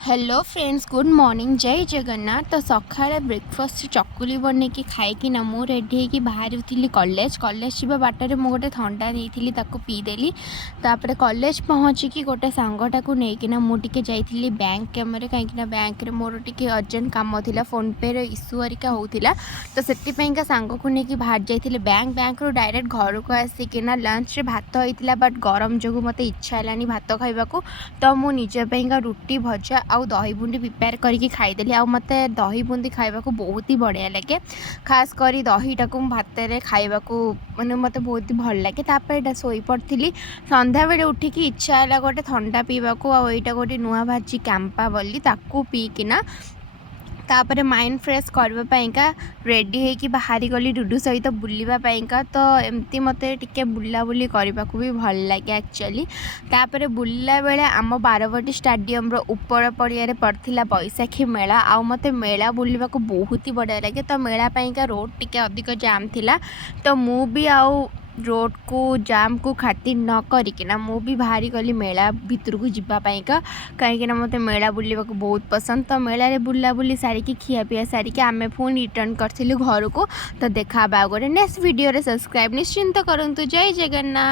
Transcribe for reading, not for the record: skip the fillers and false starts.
Hello friends, good morning, जय जगन्नाथ। तो सकाଳେ breakfast चकुली बनैकी खाई मु रेडी होगी बाहरी कॉलेज जावा बाटर मुझे गोटे थंडा नहीं पीदेली। तापर कॉलेज पहुँचिकी गोटे सांगटा को लेकिन मुझे जाइली बैंक कैमरे कहीं बैंक में मोर टे अर्जेंट कम था, फोन पे इश्यू हरिका होता। तो से सांग को लेकिन बाहर जाइए बैंक रू डायरेक्ट घर को आसिकिना लंच रे भात होता, बट गरम जो मत इच्छा है भात खाइबा को। तो मुझे निजपाई रुटी भजा आउ दही बुंदी प्रिपेयर करके खाईदेली। आ मत दही बुंदी खाइबा को बहुत ही बढ़िया लगे, खास कर दहीटा को भात में खाइबा को मैंने मत बहुत ही भल लगे। तापर शोई पड़ी संध्या बेले उठिकी इच्छा है गोटे थंडा पीवा को, आईटा गोटे नुआ भाजी कैंपा बोली ताकू पीकिना तापर माइंड फ्रेश करवाई रेडी होगी बाहरी गली डुडू सहित बुलवाई। तो एमती मत टे बुलाबुली करने को भी भल लगे एक्चुअली। तापर बुलला बेले आम बारवाटी स्टाडियम ऊपर पड़िया पड़ता बैशाखी मेला, आउ मत मेला बुलवा को बहुत ही बढ़िया लगे। तो मेला पाइंका रोड टिके अधिक जाम थिला, तो मु भी आउ रोड को जाम को खातिर न करिकिना मु भी बाहरी गली मेला भितर को जीवाई कहीं मत मेला बुलवा को बहुत पसंद। तो मेल बुला बुली सारिकी खिया पिया सारिकी आमे फोन रिटर्न करथिलु घर को। तो देखा गोटे नेक्स्ट वीडियो रे। सब्सक्राइब निश्चिंत करंतु। जय जगन्नाथ।